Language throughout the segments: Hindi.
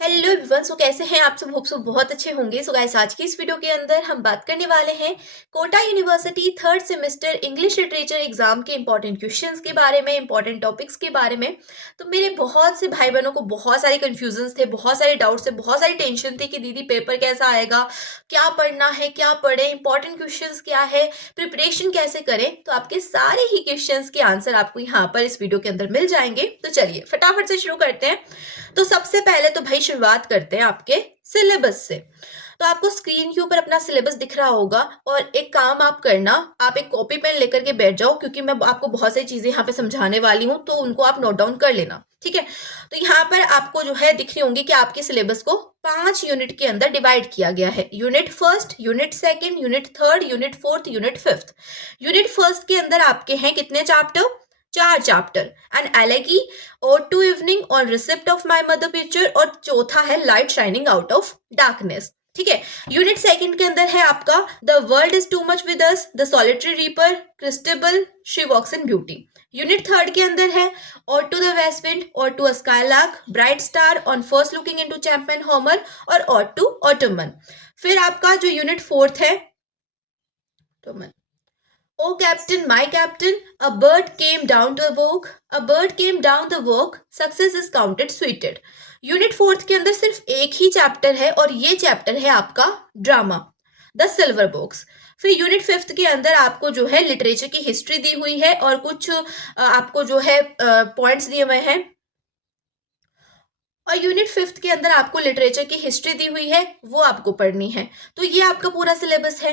Hello everyone. सो कैसे हैं आप सब? होप सो बहुत अच्छे होंगे। सो गाइस, आज की इस वीडियो के अंदर हम बात करने वाले हैं Kota university third semester English literature exam के इंपॉर्टेंट क्वेश्चंस के बारे में, इंपॉर्टेंट टॉपिक्स के बारे में। तो मेरे बहुत से भाई बहनों को बहुत सारे कंफ्यूजन थे, बहुत सारे डाउट्स थे, बहुत सारी टेंशन थी कि दीदी पेपर कैसा आएगा, क्या पढ़ना है, क्या पढ़े, इंपॉर्टेंट क्वेश्चन क्या है, प्रिपरेशन कैसे करें। तो आपके सारे ही क्वेश्चन के आंसर आपको यहाँ पर इस वीडियो के अंदर मिल जाएंगे। तो चलिए फटाफट से शुरू करते हैं। तो सबसे पहले तो भाई शुरुआत करते हैं आपके सिलेबस से। तो आपको स्क्रीन के ऊपर अपना सिलेबस दिख रहा होगा और एक काम आप करना, आप एक कॉपी पेन लेकर के बैठ जाओ, क्योंकि मैं आपको बहुत सारी चीजें यहाँ पे समझाने वाली हूँ, तो उनको आप नोट डाउन कर लेना। ठीक है। तो यहाँ पर आपको जो है दिख रही होंगी कि आपके सिलेबस को 5 यूनिट के अंदर डिवाइड किया गया है। Unit first, unit second, unit third, unit fourth, unit fifth. Unit first के अंदर आपके हैं कितने चैप्टर? 4 चैप्टर। एंड एलेगी और टू इवनिंग और receipt of my mother picture, और चौथा है light shining out of darkness. ठीक है। यूनिट सेकंड के अंदर है आपका the world is too much with us, the solitary reaper, Christabel, she walks in beauty. Unit third के अंदर है और टू द वेस्ट विंड, और to a skylark, bright star, on first looking into champion Homer, और टू ऑटोमन। फिर आपका जो यूनिट फोर्थ है, O captain, my captain, a bird came down the walk, a bird came down the walk, success is counted sweeted। Unit fourth के अंदर सिर्फ एक ही चैप्टर है और ये चैप्टर है आपका ड्रामा, द सिल्वर बॉक्स। फिर यूनिट फिफ्थ के अंदर आपको जो है लिटरेचर की हिस्ट्री दी हुई है और कुछ आपको जो है पॉइंट्स दिए हुए हैं। और यूनिट फिफ्थ के अंदर आपको लिटरेचर की हिस्ट्री दी हुई है, वो आपको पढ़नी है। तो ये आपका पूरा सिलेबस है।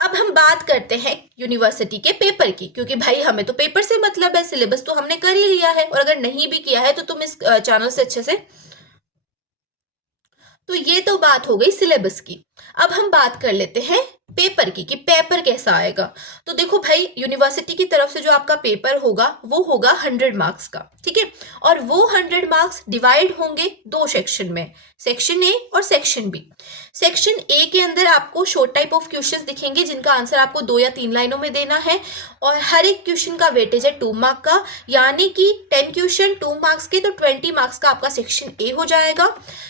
अब हम बात करते हैं यूनिवर्सिटी के पेपर की, क्योंकि भाई हमें तो पेपर से मतलब है, सिलेबस तो हमने कर ही लिया है, और अगर नहीं भी किया है तो तुम इस चैनल से अच्छे से। तो ये तो बात हो गई सिलेबस की। अब हम बात कर लेते हैं पेपर की, कि पेपर कैसा आएगा। तो देखो भाई, यूनिवर्सिटी की तरफ से जो आपका पेपर होगा वो होगा 100 मार्क्स का। ठीक है। और वो 100 मार्क्स डिवाइड होंगे 2 सेक्शन में, सेक्शन ए और सेक्शन बी। सेक्शन ए के अंदर आपको शॉर्ट टाइप ऑफ क्वेश्चंस दिखेंगे, जिनका आंसर आपको 2 या 3 लाइनों में देना है, और हर एक क्वेश्चन का वेटेज है 2 मार्क का, यानी कि 10 क्वेश्चन 2 मार्क्स के, तो 20 मार्क्स का आपका सेक्शन ए हो जाएगा।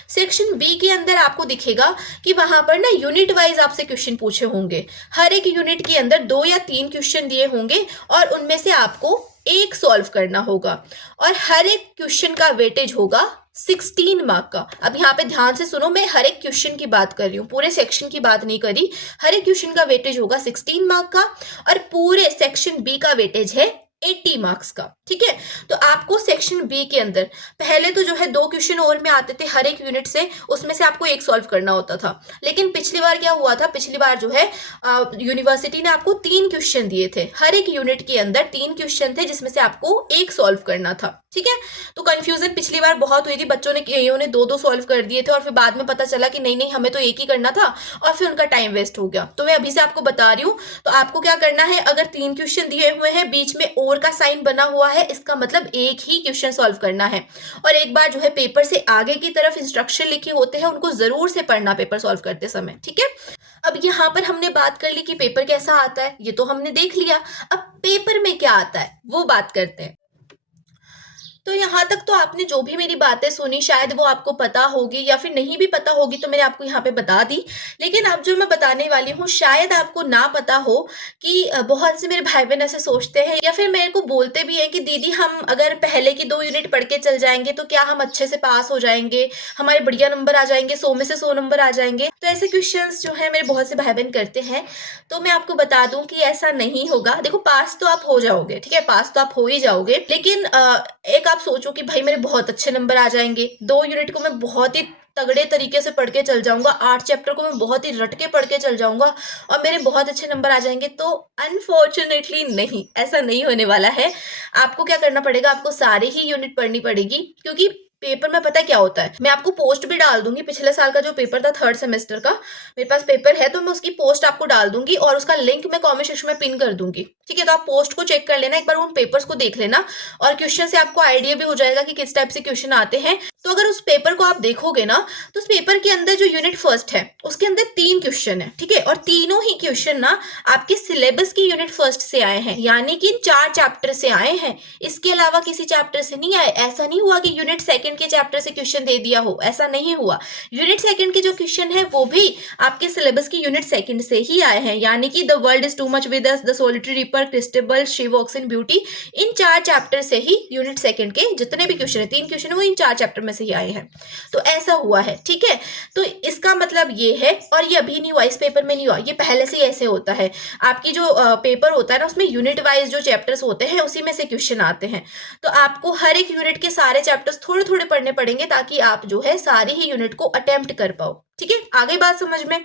सेक्शन बी के अंदर आपको दिखेगा कि वहां पर ना यूनिट वाइज आपसे क्वेश्चन पूछे होंगे। हर एक यूनिट के अंदर 2 या 3 क्वेश्चन दिए होंगे और उनमें से आपको एक सॉल्व करना होगा, और हर एक क्वेश्चन का वेटेज होगा 16 मार्क का। अब यहाँ पे ध्यान से सुनो, मैं हर एक क्वेश्चन की बात कर रही हूँ, पूरे सेक्शन की बात नहीं करी। हर एक क्वेश्चन का वेटेज होगा 16 मार्क का, और पूरे सेक्शन बी का वेटेज है 80 मार्क्स का। ठीक है। तो आपको सेक्शन बी के अंदर पहले तो जो है 2 क्वेश्चन और में आते थे हर एक यूनिट से, उसमें से आपको एक सॉल्व करना होता था। लेकिन पिछली बार क्या हुआ था, पिछली बार जो है यूनिवर्सिटी ने आपको 3 क्वेश्चन दिए थे, हर एक यूनिट के अंदर 3 क्वेश्चन थे, जिसमें से आपको एक सॉल्व करना था। ठीक है। तो कंफ्यूजन पिछली बार बहुत हुई थी, बच्चों ने 2-2 सॉल्व कर दिए थे, और फिर बाद में पता चला कि नहीं नहीं हमें तो एक ही करना था, और फिर उनका टाइम वेस्ट हो गया। तो मैं अभी से आपको बता रही हूँ। तो आपको क्या करना है, अगर 3 क्वेश्चन दिए हुए हैं, बीच में और का साइन बना हुआ है, इसका मतलब एक ही क्वेश्चन सॉल्व करना है। और एक बार जो है पेपर से आगे की तरफ इंस्ट्रक्शन लिखे होते हैं, उनको जरूर से पढ़ना पेपर सॉल्व करते समय। ठीक है। अब यहाँ पर हमने बात कर ली कि पेपर कैसा आता है, ये तो हमने देख लिया। अब पेपर में क्या आता है वो बात करते हैं। तो यहाँ तक तो आपने जो भी मेरी बातें सुनी, शायद वो आपको पता होगी, या फिर नहीं भी पता होगी तो मैंने आपको यहाँ पे बता दी। लेकिन अब जो मैं बताने वाली हूँ शायद आपको ना पता हो, कि बहुत से मेरे भाई बहन ऐसे सोचते हैं, या फिर मेरे को बोलते भी हैं कि दीदी हम अगर पहले की 2 यूनिट पढ़ के चल जाएंगे तो क्या हम अच्छे से पास हो जाएंगे, हमारे बढ़िया नंबर आ जाएंगे, 100 में से 100 नंबर आ जाएंगे। तो ऐसे क्वेश्चन जो है मेरे बहुत से भाई बहन करते हैं। तो मैं आपको बता दूं कि ऐसा नहीं होगा। देखो, पास तो आप हो जाओगे, ठीक है, पास तो आप हो ही जाओगे, लेकिन एक आप सोचो कि भाई मेरे बहुत अच्छे नंबर आ जाएंगे, 2 यूनिट को मैं बहुत ही तगड़े तरीके से पढ़ के चल जाऊंगा, 8 चैप्टर को मैं बहुत ही रट के पढ़ के चल जाऊंगा और मेरे बहुत अच्छे नंबर आ जाएंगे। तो अनफॉर्चुनेटली नहीं, ऐसा नहीं होने वाला है। आपको क्या करना पड़ेगा, आपको सारे ही यूनिट पढ़नी पड़ेगी, क्योंकि पेपर में पता क्या होता है, मैं आपको पोस्ट भी डाल दूंगी। पिछले साल का जो पेपर था थर्ड सेमेस्टर का, मेरे पास पेपर है, तो मैं उसकी पोस्ट आपको डाल दूंगी और उसका लिंक मैं कमेंट सेक्शन में पिन कर दूंगी। ठीक है। तो आप पोस्ट को चेक कर लेना, एक बार उन पेपर्स को देख लेना और क्वेश्चन से आपको आइडिया भी हो जाएगा कि किस टाइप से क्वेश्चन आते हैं। तो अगर उस पेपर को आप देखोगे ना, तो उस पेपर के अंदर जो यूनिट फर्स्ट है उसके अंदर 3 क्वेश्चन है, ठीक है। और तीनों ही क्वेश्चन ना आपके सिलेबस की यूनिट फर्स्ट से आए हैं, यानी कि 4 चैप्टर से आए हैं, इसके अलावा किसी चैप्टर से नहीं आए। ऐसा नहीं हुआ कि यूनिट सेकंड के चैप्टर से क्वेश्चन दे दिया हो, ऐसा नहीं हुआ। यूनिट सेकंड के जो क्वेश्चन है वो भी आपके सिलेबस की यूनिट सेकंड से ही आए हैं, यानी कि the world is too much with us, the solitary reaper, Christabel, she walks in beauty, इन 4 चैप्टर से ही यूनिट सेकंड के जितने भी क्वेश्चन है, 3 क्वेश्चन है, वो इन 4 चैप्टर में से ही आए हैं। तो ऐसा हुआ है, ठीक है। तो इसका मतलब ये है, और ये अभी नहीं हुआ, इस पेपर में नहीं हुआ, ये पहले से ही ऐसे होता है। आपकी जो पेपर होता है ना, उसमें यूनिट वाइज जो चैप्टर्स होते हैं उसी में से क्वेश्चन आते हैं। तो आपको हर एक यूनिट के सारे चैप्टर्स थोड़े थोड़े पढ़ने पड़ेंगे, ताकि आप जो है सारी ही यूनिट को अटेम्प्ट कर पाओ, ठीक है। आगे बात समझ में।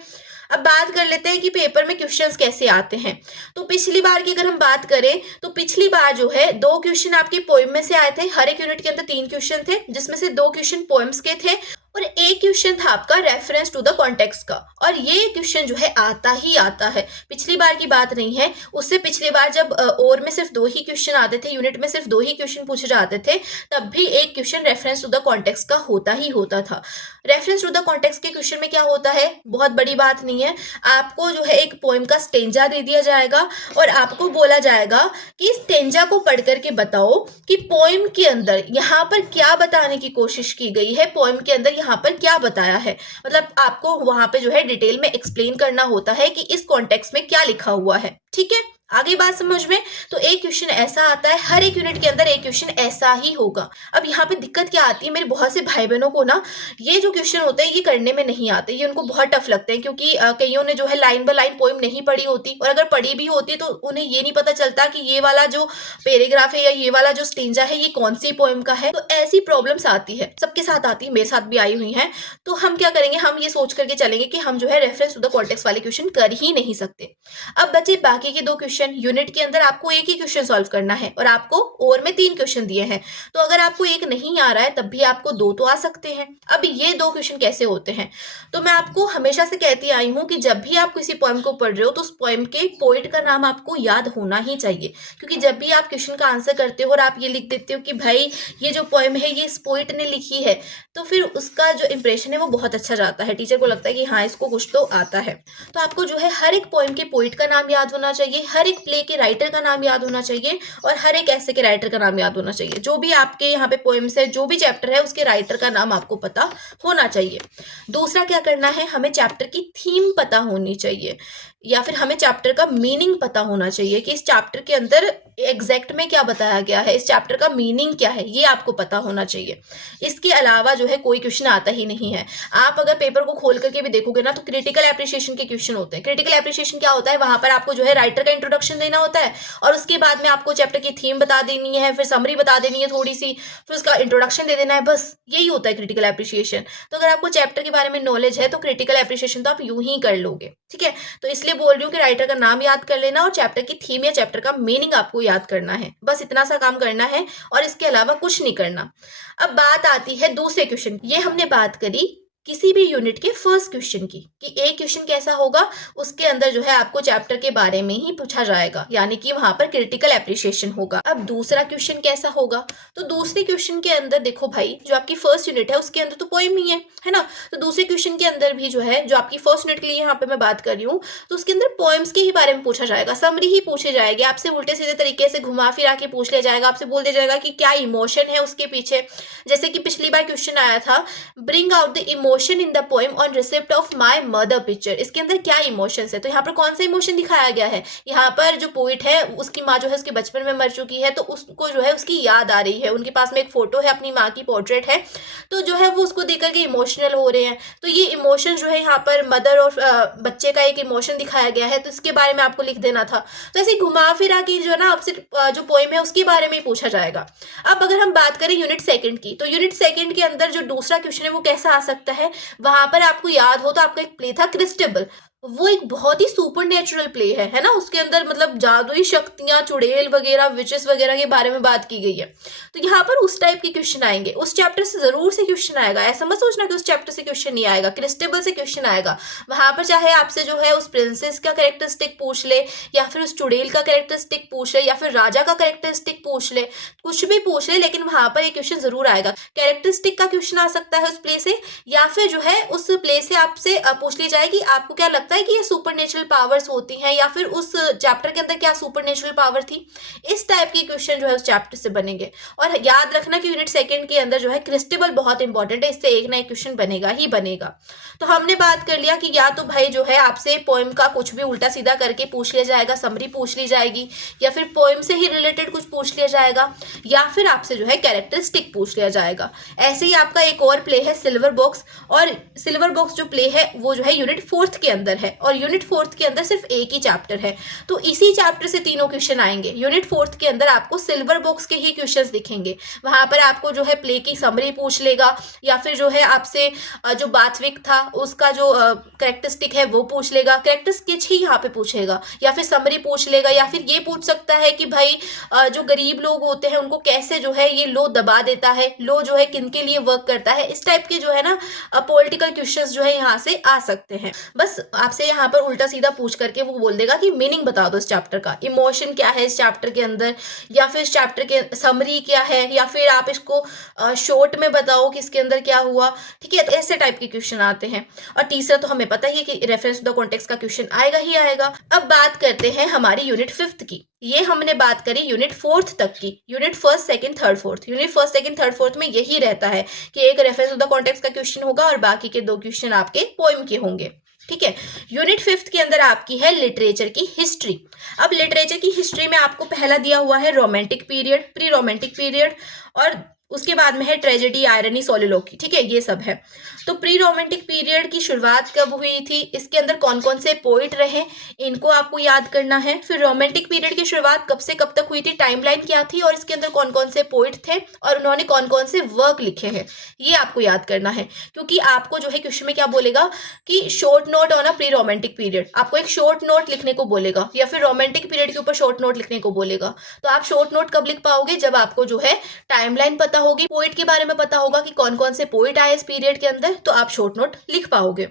अब बात कर लेते हैं कि पेपर में क्वेश्चंस कैसे आते हैं। तो पिछली बार की अगर हम बात करें, तो पिछली बार जो है 2 क्वेश्चन आपके पोएम में से आए थे। हर एक यूनिट के अंदर 3 क्वेश्चन थे, जिसमें से 2 क्वेश्चन पोएम्स के थे और एक क्वेश्चन था आपका रेफरेंस टू द कॉन्टेक्स्ट का। और ये क्वेश्चन जो है आता ही आता है, पिछली बार की बात नहीं है। उससे पिछली बार जब और में सिर्फ 2 ही क्वेश्चन आते थे, यूनिट में सिर्फ 2 ही क्वेश्चन पूछे जाते थे, तब भी एक question reference to the context का होता ही होता था। रेफरेंस टू द कॉन्टेक्स्ट के क्वेश्चन में क्या होता है, बहुत बड़ी बात नहीं है। आपको जो है एक पोएम का स्टेंजा दे दिया जाएगा और आपको बोला जाएगा कि स्टेंजा को पढ़ करके बताओ कि पोएम के अंदर यहाँ पर क्या बताने की कोशिश की गई है, पोएम के अंदर यहाँ पर क्या बताया है। मतलब आपको वहां पे जो है डिटेल में एक्सप्लेन करना होता है कि इस कॉन्टेक्स्ट में क्या लिखा हुआ है, ठीक है। आगे बात समझ में। तो एक क्वेश्चन ऐसा आता है, हर एक यूनिट के अंदर एक क्वेश्चन ऐसा ही होगा। अब यहाँ पे दिक्कत क्या आती है, मेरे बहुत से भाई बहनों को ना ये जो क्वेश्चन होते हैं ये करने में नहीं आते, ये उनको बहुत टफ लगते हैं, क्योंकि कईयों ने जो है लाइन बाय लाइन पोएम नहीं पढ़ी होती, और अगर पढ़ी भी होती है तो उन्हें ये नहीं पता चलता कि ये वाला जो पैराग्राफ है या ये वाला जो स्टेंजा है ये कौन सी पोएम का है। तो ऐसी प्रॉब्लम्स आती है, सबके साथ आती है, मेरे साथ भी आई हुई है। तो हम क्या करेंगे, हम ये सोच करके चलेंगे कि हम जो है रेफरेंस टू द कॉन्टेक्स्ट वाले क्वेश्चन कर ही नहीं सकते। अब बचे बाकी के 2 क्वेश्चन। यूनिट के अंदर आपको एक ही क्वेश्चन सॉल्व करना है और आपको और में 3 क्वेश्चन दिए हैं। तो अगर आपको एक नहीं आ रहा है, तब भी आपको 2 तो आ सकते हैं। अब ये 2 क्वेश्चन कैसे होते हैं, तो मैं आपको हमेशा से कहती आई हूं कि जब भी आप किसी पोएम को पढ़ रहे हो, तो उस पोएम के पोइट का नाम आपको याद होना ही चाहिए। क्योंकि जब भी आप क्वेश्चन का आंसर करते हो और आप ये लिख देते हो कि भाई ये जो पोएम है ये इस पोइट ने लिखी है, तो फिर उसका जो इंप्रेशन है वो बहुत अच्छा जाता है। टीचर को लगता है कि हाँ, इसको कुछ तो आता है। तो आपको जो है हर एक पोएम के पोइट का नाम याद होना चाहिए, हर एक प्ले के राइटर का नाम याद होना चाहिए, और हर एक ऐसे के राइटर का नाम याद होना चाहिए। जो भी आपके यहाँ पे पोएम्स है, जो भी चैप्टर है, उसके राइटर का नाम आपको पता होना चाहिए। दूसरा क्या करना है, हमें चैप्टर की थीम पता होनी चाहिए, या फिर हमें चैप्टर का मीनिंग पता होना चाहिए कि इस चैप्टर के अंदर एग्जैक्ट में क्या बताया गया है, इस चैप्टर का मीनिंग क्या है, ये आपको पता होना चाहिए। इसके अलावा जो है कोई क्वेश्चन आता ही नहीं है। आप अगर पेपर को खोल करके भी देखोगे ना, तो क्रिटिकल एप्रिसिएशन के क्वेश्चन होते हैं। क्रिटिकल एप्रिसिएशन क्या होता है, वहां पर आपको जो है राइटर का इंट्रोडक्शन देना होता है, और उसके बाद में आपको चैप्टर की थीम बता देनी है, फिर समरी बता देनी है थोड़ी सी, फिर उसका इंट्रोडक्शन दे देना है, बस यही होता है क्रिटिकल एप्रिसिएशन। तो अगर आपको चैप्टर के बारे में नॉलेज है, तो क्रिटिकल एप्रिसिएशन तो आप यूं ही कर लोगे, ठीक है। तो इसलिए बोल रही हूँ कि राइटर का नाम याद कर लेना और चैप्टर की थीम या चैप्टर का मीनिंग आपको याद करना है, बस इतना सा काम करना है, और इसके अलावा कुछ नहीं करना। अब बात आती है दूसरे क्वेश्चन। ये हमने बात करी किसी भी यूनिट के फर्स्ट क्वेश्चन की, कि एक क्वेश्चन कैसा होगा, उसके अंदर जो है आपको चैप्टर के बारे में ही पूछा जाएगा, यानी कि वहां पर क्रिटिकल एप्रिसिएशन होगा। अब दूसरा क्वेश्चन कैसा होगा, तो दूसरे क्वेश्चन के अंदर देखो भाई, जो आपकी फर्स्ट यूनिट है उसके अंदर तो पोएम ही है ना। तो दूसरे क्वेश्चन के अंदर भी जो है, जो आपकी फर्स्ट यूनिट के लिए यहाँ पे मैं बात कर रही हूँ, तो उसके अंदर पोएम्स के ही बारे में पूछा जाएगा, समरी ही पूछी जाएगी। आपसे उल्टे सीधे तरीके से घुमा फिरा के पूछ लिया जाएगा, आपसे बोल दिया जाएगा कि क्या इमोशन है उसके पीछे। जैसे कि पिछली बार क्वेश्चन आया था, bring out the emotion in the poem on receipt of my mother picture. इसके अंदर क्या इमोशंस है, तो यहाँ पर कौन सा इमोशन दिखाया गया है, यहाँ पर जो पोइट है उसकी माँ जो है उसके बचपन में मर चुकी है, तो उसको जो है उसकी याद आ रही है, उनके पास में एक फोटो है, अपनी माँ की पोर्ट्रेट है, तो जो है वो उसको देख करके इमोशनल हो रहे हैं। तो ये इमोशन जो है यहाँ पर मदर और बच्चे का एक इमोशन दिखाया गया है, तो इसके बारे में आपको लिख देना था। तो ऐसे घुमा फिरा के जो है ना, आपसे जो पोएम है उसके बारे में ही पूछा जाएगा। अब अगर हम बात करें यूनिट सेकंड की, तो यूनिट सेकंड के अंदर जो दूसरा क्वेश्चन है वो कैसा आ सकता है, वहां पर आपको याद हो तो आपका एक प्ले था क्रिस्टेबल, वो एक बहुत ही सुपर नेचुरल प्ले है ना, उसके अंदर मतलब जादुई शक्तियां, चुड़ैल वगैरह, विचेस वगैरह के बारे में बात की गई है। तो यहाँ पर उस टाइप के क्वेश्चन आएंगे, उस चैप्टर से जरूर से क्वेश्चन आएगा, ऐसा मत सोचना कि उस चैप्टर से क्वेश्चन नहीं आएगा, क्रिस्टेबल से क्वेश्चन आएगा। वहां पर चाहे आपसे जो है उस प्रिंसेस का कैरेक्टरिस्टिक पूछ ले, या फिर उस चुड़ैल का कैरेक्टरिस्टिक पूछ ले, या फिर राजा का कैरेक्टरिस्टिक पूछ ले, कुछ भी पूछ ले, लेकिन वहां पर एक क्वेश्चन जरूर आएगा। कैरेक्टरिस्टिक का क्वेश्चन आ सकता है उस प्ले से, या फिर जो है उस प्ले से आपसे पूछ ली जाएगी आपको क्या लगता है कि ये सुपरनेचुरल पावर्स होती हैं, या फिर उस चैप्टर के अंदर क्या सुपरनेचुरल पावर थी। इस टाइप के क्वेश्चन जो है उस चैप्टर से बनेंगे। और याद रखना कि यूनिट सेकंड के अंदर जो है क्रिस्टेबल बहुत इंपॉर्टेंट है, इससे एक ना एक क्वेश्चन बनेगा ही बनेगा। तो हमने बात कर लिया कि या तो भाई जो है आपसे पोएम का कुछ भी उल्टा सीधा करके पूछ लिया जाएगा, समरी पूछ ली जाएगी, या फिर पोएम से ही रिलेटेड कुछ पूछ लिया जाएगा, या फिर आपसे जो है कैरेक्टरिस्टिक पूछ लिया जाएगा। ऐसे ही आपका एक और प्ले है सिल्वर बॉक्स, और सिल्वर बॉक्स जो प्ले है वो जो है यूनिट फोर्थ के अंदर है, और यूनिट फोर्थ के अंदर सिर्फ एक ही चैप्टर है, तो इसी चैप्टर से तीनों क्वेश्चन आएंगे। यूनिट फोर्थ के अंदर आपको सिल्वर बॉक्स के ही क्वेश्चंस दिखेंगे, वहां पर आपको जो है प्ले की समरी पूछ लेगा, या फिर जो है आपसे जो बाथविक था उसका जो कैरेक्टरिस्टिक है वो पूछ लेगा, कैरेक्टर स्केच ही यहाँ पे पूछेगा, या फिर समरी पूछ लेगा, या फिर ये पूछ सकता है कि भाई जो गरीब लोग होते हैं उनको कैसे जो है ये लो दबा देता है, लो जो है किनके लिए वर्क करता है। इस टाइप के जो है ना पॉलिटिकल क्वेश्चंस जो है यहाँ से आ सकते हैं। बस आपसे यहाँ पर उल्टा सीधा पूछ करके वो बोल देगा कि मीनिंग बता दो इस चैप्टर का, इमोशन क्या है इस चैप्टर के अंदर, या फिर इस चैप्टर के समरी क्या है, या फिर आप इसको शॉर्ट में बताओ कि इसके अंदर क्या हुआ। ठीक है, ऐसे टाइप के क्वेश्चन आते हैं। और तीसरा तो हमें पता ही है कि रेफरेंस टू द कॉन्टेक्स्ट का क्वेश्चन आएगा ही आएगा। अब बात करते हैं हमारी यूनिट फिफ्थ की। ये हमने बात करी यूनिट फोर्थ तक की, unit first second third fourth. Unit first second third fourth में यही रहता है कि एक रेफरेंस टू द कॉन्टेक्स्ट का क्वेश्चन होगा और बाकी के 2 क्वेश्चन आपके पोएम के होंगे। ठीक है, यूनिट फिफ्थ के अंदर आपकी है लिटरेचर की हिस्ट्री। अब लिटरेचर की हिस्ट्री में आपको पहला दिया हुआ है romantic period, pre romantic period, और उसके बाद में है ट्रेजेडी, आयरनी, सोलिलोक्वी। ठीक है, ये सब है। तो प्री रोमांटिक पीरियड की शुरुआत कब हुई थी, इसके अंदर कौन कौन से पोइट रहे, इनको आपको याद करना है। फिर रोमांटिक पीरियड की शुरुआत कब से कब तक हुई थी, टाइमलाइन क्या थी, और इसके अंदर कौन कौन से पोइट थे और उन्होंने कौन कौन से वर्क लिखे हैं, ये आपको याद करना है। क्योंकि आपको जो है क्वेश्चन में क्या बोलेगा कि short note on a pre romantic period, आपको एक शॉर्ट नोट लिखने को बोलेगा, या फिर रोमांटिक पीरियड के ऊपर शॉर्ट नोट लिखने को बोलेगा। तो आप शॉर्ट नोट कब लिख पाओगे, जब आपको जो है टाइमलाइन पता होगी, पोइट के बारे में पता होगा कि कौन कौन से पोइट आए इस पीरियड के अंदर, तो आप शॉर्ट नोट लिख पाओगे।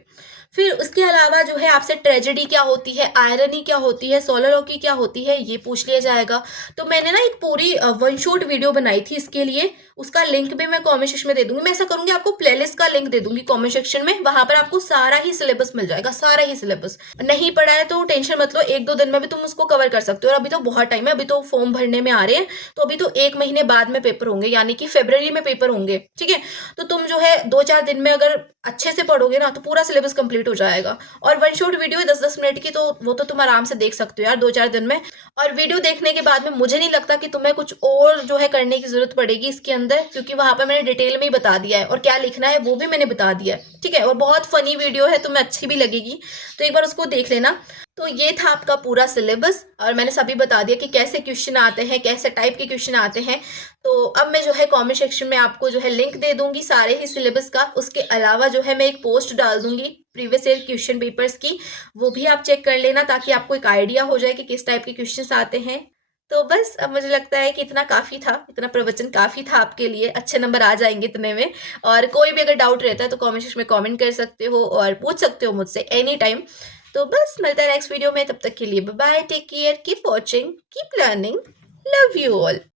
फिर उसके अलावा जो है आपसे ट्रेजेडी क्या होती है, आयरनी क्या होती है, सोलिलोक्वी क्या होती है, ये पूछ लिया जाएगा। तो मैंने ना एक पूरी वन शॉट वीडियो बनाई थी इसके लिए, उसका लिंक भी मैं कमेंट सेक्शन में दे दूंगी। मैं ऐसा करूंगी आपको प्लेलिस्ट का लिंक दे दूंगी कमेंट सेक्शन में, वहां पर आपको सारा ही सिलेबस मिल जाएगा, सारा ही सिलेबस। नहीं पढ़ा है तो टेंशन मत लो, 1-2 दिन में भी तुम उसको कवर कर सकते हो। और अभी तो बहुत टाइम है, अभी तो फॉर्म भरने में आ रहे हैं, तो अभी तो 1 महीने बाद में पेपर होंगे, यानी कि फरवरी में पेपर होंगे। ठीक है, तो तुम जो है 2-4 दिन में अगर अच्छे से पढ़ोगे ना तो पूरा सिलेबस कंप्लीट हो जाएगा। और वन शॉट वीडियो है 10-10 मिनट की, तो वो तो तुम आराम से देख सकते हो यार 2-4 दिन में। और वीडियो देखने के बाद में मुझे नहीं लगता कि तुम्हें कुछ और जो है करने की जरूरत पड़ेगी इसके अंदर, क्योंकि वहां पर मैंने डिटेल में ही बता दिया है, और क्या लिखना है वो भी मैंने बता दिया है। ठीक है, और बहुत फनी वीडियो है, तुम्हें अच्छी भी लगेगी, तो एक बार उसको देख लेना। तो ये था आपका पूरा सिलेबस, और मैंने सभी बता दिया कि कैसे क्वेश्चन आते हैं, कैसे टाइप के क्वेश्चन आते हैं। तो अब मैं जो है कमेंट सेक्शन में आपको जो है लिंक दे दूंगी सारे ही सिलेबस का। उसके अलावा जो है मैं एक पोस्ट डाल दूंगी प्रीवियस ईयर क्वेश्चन पेपर्स की, वो भी आप चेक कर लेना, ताकि आपको एक आइडिया हो जाए कि किस टाइप के क्वेश्चन आते हैं। तो बस अब मुझे लगता है कि इतना काफ़ी था, इतना प्रवचन काफ़ी था आपके लिए, अच्छे नंबर आ जाएंगे इतने में। और कोई भी अगर डाउट रहता है तो कमेंट सेक्शन में कमेंट कर सकते हो और पूछ सकते हो मुझसे एनी टाइम। तो बस मिलता है नेक्स्ट वीडियो में, तब तक के लिए bye bye, take care, keep watching, keep learning, love you all.